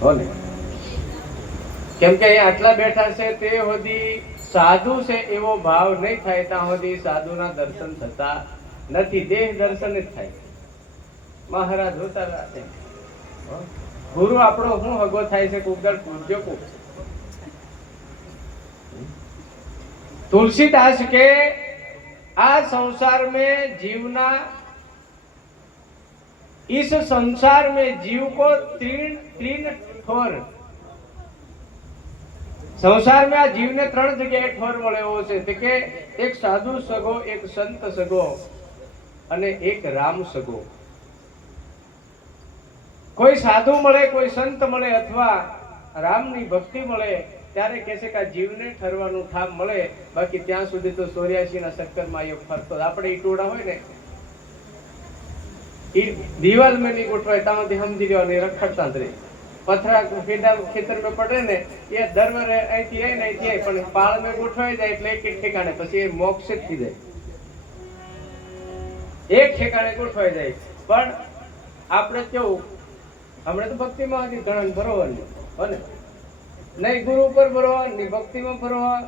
હો ને? કેમ કે અહીંયા આટલા બેઠા છે તે સુધી સાધુ છે એવો ભાવ નહીં થાય ત્યાં સુધી સાધુના દર્શન થતા નથી. દેહ દર્શન જ થાય. મહારાજ હોતા રાખે. ગુરુ આપણો શું હગો થાય છે? કુગળ પૂજ્યો કુ तुलसीदास के आ संसार में जीवना, इस संसार में जीव को तीन ठोर, संसार में आ जीव ने 3 जगह ठोर મળ્યો છે કે એક સાધુ સગો, એક સંત સગો અને એક રામ સગો. કોઈ સાધુ મળે, કોઈ સંત મળે અથવા રામની ભક્તિ મળે ત્યારે કહે છે કે આ જીવને ઠરવાનું ઠામ મળે. બાકી ત્યાં સુધી તો 84 ના ચક્કરમાં એ ફરતો. આપણે ઈટોડા હોય ને ઈ દિવાલ में नहीं ગોઠવાય તામાંથી સમજી લેવાની રખડતા જ રહે. પથરા ખેડા ખેતરમાં પડે ને એ દરવાર અહીંથી રહે ને અહીંથી પણ પાળ में ગોઠવાઈ જાય એટલે એક ઠેકાણે પછી એ મોક્ષ જ થઈ જાય. એક ઠેકાણે ગોઠવાઈ જાય. પણ આપણે કેવું, હમણાં તો ભક્તિમાં હતી ઘણા બરોબર ને, નહીં ગુરુ ઉપર ભરોવા, નહીં ભક્તિમાં ભરોવા.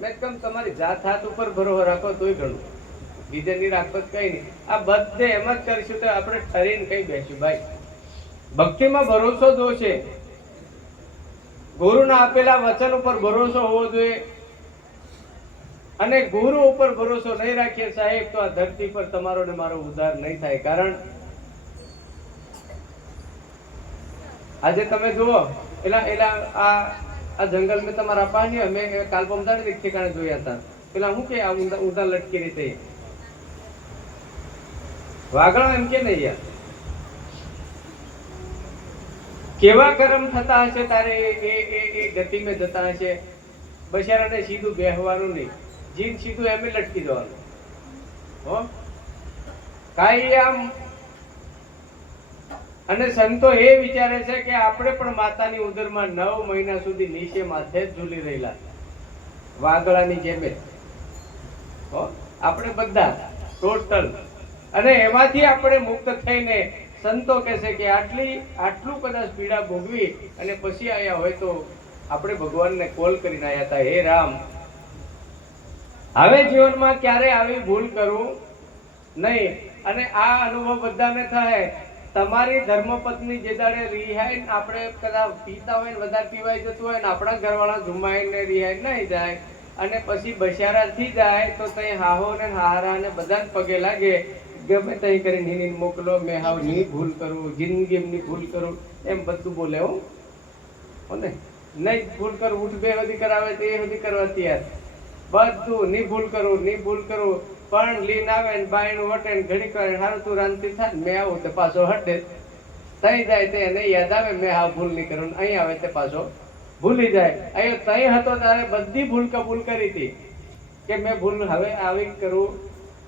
મેં કમ તમારી જાત હાથ ઉપર ભરોવા રાખો તોય ઘણું, બીજે નહીં રાખો કઈ નહીં. આ બધે એમ જ કરીશું તો આપણે ઠરીને કઈ બેસ્યું ભાઈ. ભક્તિમાં ભરોસો જો છે, ગુરુના આપેલા વચન ઉપર ભરોસો હોવો જોઈએ. અને ગુરુ ઉપર ભરોસો નહીં રાખીએ સાહેબ તો આ ધરતી પર તમારો ને મારો ઉદ્ધાર નહીં થાય. કારણ આજે તમે જુઓ એલા આ જંગલ में તમારા પાણી અમે કાલ પમદાડ ઠેકાણે જોયા હતા. પેલા હું કે આ ઊંધા લટકી રીતે વાગડા એમ કે નહીં યાર, કેવા કર્મ થતા હશે તારે એ ગતિ में જતા હશે. બચારાને સીધું બેહવાનું નહીં, જીન સીધું એમ લટકી જવાનું. હો કાઈ આમ. અને સંતો એ વિચારે છે કે આપણે પણ માતાની ઉદરમાં 9 મહિના સુધી નીચે માથે જ ઝૂલી રહેલા વાગડાની જેમ જ. હો આપણે બધા ટોટલ. અને એમાંથી આપણે મુક્ત થઈને સંતો કહે છે કે આટલું કદાચ પીડા ભોગવી અને પછી આયા હોય તો આપણે ભગવાનને કોલ કરીને આયા હતા, હે રામ હવે જીવનમાં ક્યારે આવી ભૂલ કરું નહીં. અને આ અનુભવ બધાને થાય. તમારી ધર્મપત્ની જે દાડે રિહાઈ આપણે કદાચ પીતા હોય ને વધારે પીવાઈ જતું હોય ને આપણા ઘરવાળા જુમાઈને રિહાઈ નહીં જાય અને પછી બશારા થઈ જાય તો તઈ હાહો ને હારા ને બધાને પગે લાગે, ગમે તઈ કરી નીની મોકલો, મેં હાવ ની ભૂલ કરું, જિંદગી એમની ભૂલ કરું એમ બધું બોલે. હો ને નહીં ભૂલ કરું, ઉઠ બે સુધી કરાવે તો એ સુધી કરવા તૈયાર. બધું ની ભૂલ કરું, ની ભૂલ કરું. પણ લીન આવે ને બાયણું હટે ને ઘડી કરે હારું તું રાંધતી થાય ને મેં આવું તો પાછો હટે. તઈ જાય તે નહીં યાદ આવે મેં હા ભૂલ નહીં કરું, અહીં આવે તે પાછો ભૂલી જાય. અહીં તઈ હતો ત્યારે બધી ભૂલ કબૂલ કરી હતી કે મેં ભૂલ હવે આવી કરું.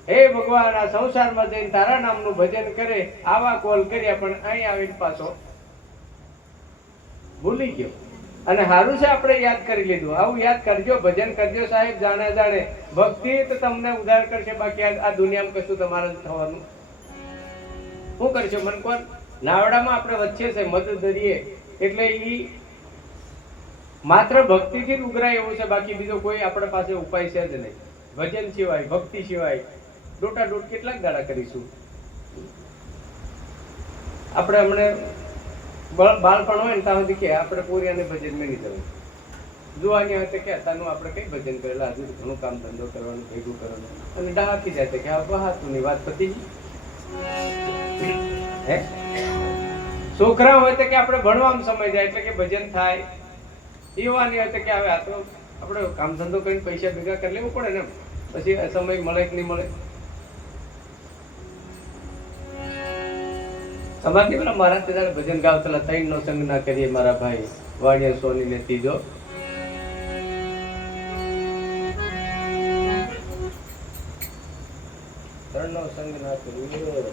હે ભગવાન આ સંસારમાં જઈને તારા નામનું ભજન કરે આવા કોલ કર્યા પણ અહીં આવીને પાછો ભૂલી ગયો. અને સારું છે આપણે યાદ કરી લીધું. આવું યાદ કરજો, ભજન કરજો સાહેબ, જાણે જાણે ભક્તિ તો તમને ઉદ્ધાર કરશે. બાકી આ દુનિયામાં કશું તમારે થવાનું શું કરશો? મન કોણ નાવડામાં આપણે વચ્ચે છે મધ દરિયે એટલે ઈ માત્ર ભક્તિથી જ ઉઘરાય એવું છે. બાકી બીજો કોઈ આપણા પાસે ઉપાય છે જ નહીં. ભજન સિવાય, ભક્તિ સિવાય દોટા દોટ કેટલાક દાડા કરીશું આપણે. હમણે બાળપણ હોય ને ત્યાં સુધી કે આપણે પૂર્યાને ભજન મેં નહીં જવું. જોવાની હોય તો કે તાનું આપણે કઈ ભજન કરેલા, હજુ ઘણું કામ ધંધો કરવાનું, ભેગું કરવાનું અને ડાકી જાય કે હા તું ની વાત પતી ગઈ. હે છોકરા હોય તો કે આપણે ભણવામાં સમય જાય એટલે કે ભજન થાય. યુવાની હોય તો કે હવે આ તો આપણે કામ ધંધો કરીને પૈસા ભેગા કરી લેવું પડે ને, પછી સમય મળે કે નહીં મળે. સમાજની પેલા મારા તે ભજન ગાવતલા 3 નો સંગ ના કરીએ મારા ભાઈ વાણિયા સોની ને ત્રીજો. નો સંગ ના કરીએ.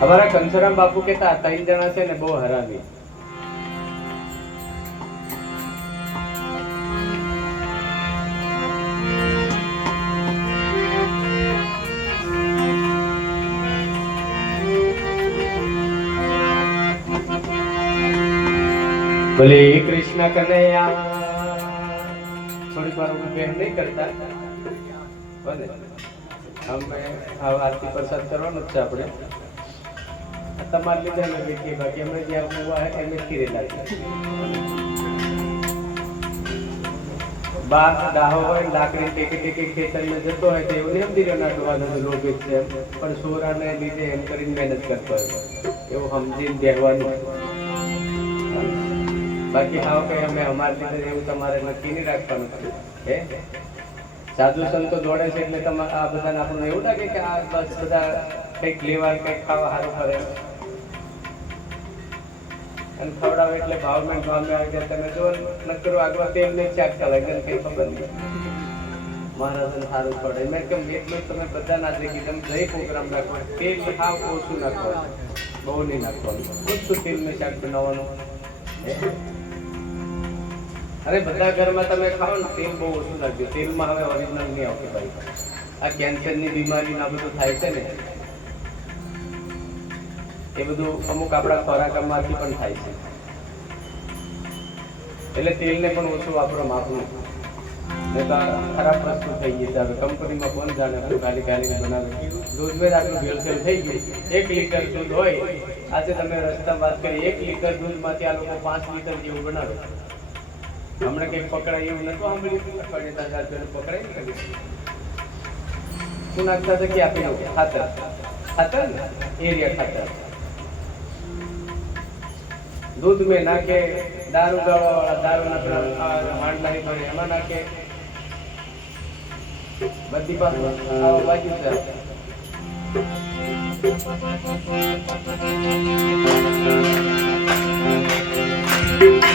हमारा कंसराम बापू कहता 3 जणा છે ને બહુ હરામી. બોલે કૃષ્ણ કનૈયા. થોડીક વાર હું બેન નહીં કરતા બને અમે આરતી પ્રસાદ કરવાનો જ છે આપણે. તમારે લીધે અમે બેઠીએ, બાકી અમે જ્યાં હોવા એમ જ કીરેલા છે. બાપ ડાહો હોય લાકડી ટેકે ટેકે ખેતરમાં જતો હોય તો એવું એમ ધીરે નાખવાનો લોભિત છે એમ, પણ સોરાને લીધે એમ કરીને મહેનત કરતો હોય એવું સમજીને બેહવાનું. બાકી હાવ કઈ અમે અમારે લીધે એવું તમારે નક્કી નહીં રાખવાનું હે. સાધુ સંતો દોડે છે એટલે તમારે આ બધાને આપણને એવું લાગે કે આ બસ બધા કંઈક લેવા કંઈક ખાવા સારું કરે અને ખવડાવે એટલે ભાવમાં ભાવમાં આવી જાય. તમે જો નકરો આગળ તેલ ને ચાકતા હોય એટલે કંઈ ખબર નહીં મહારાજને સારું પડે. મેં કેમ એટલું તમે બધા ના દેખી તમે જઈ પ્રોગ્રામ રાખો તેલ હાવ ઓછું નાખવાનું, બહુ નહીં નાખવાનું, ઓછું તેલ ને શાક બનાવવાનું. અરે બધા ઘરમાં તમે ખાઓ ને તેલ બહુ ઓછું નાખજો. તેલમાં હવે ઓરિજિનલ નહીં આવતું ભાઈ. આ કેન્સરની બીમારી ના બધું થાય છે ને એ બધું અમુક આપણા ખોરાકમાંથી પણ થાય છે. એટલે તેલને પણ ઓછું વાપરો માપનું, નહીં તો ખરાબ વસ્તુ થઈ ગઈ છે. હવે કંપનીમાં કોણ જાણે શું ગાલી ગાલીને બનાવે. દૂધમાં જ આટલું ભેળસેળ થઈ ગયું. 1 લીટર દૂધ હોય, આજે તમે રસ્તા વાત કરી 1 લીટર દૂધમાંથી આ લોકો 5 લીટર જેવું બનાવે. હમણાં કંઈક પકડાય એવું નતું સાંભળ્યું? પકડાય ને શું નાખતા હતા કે આપી ખાતર, ખાતર ને એરિયા ખાતર दूध में नाखे, दारू दारू हांडला ही भरे एमा नाखे बधी बाजू से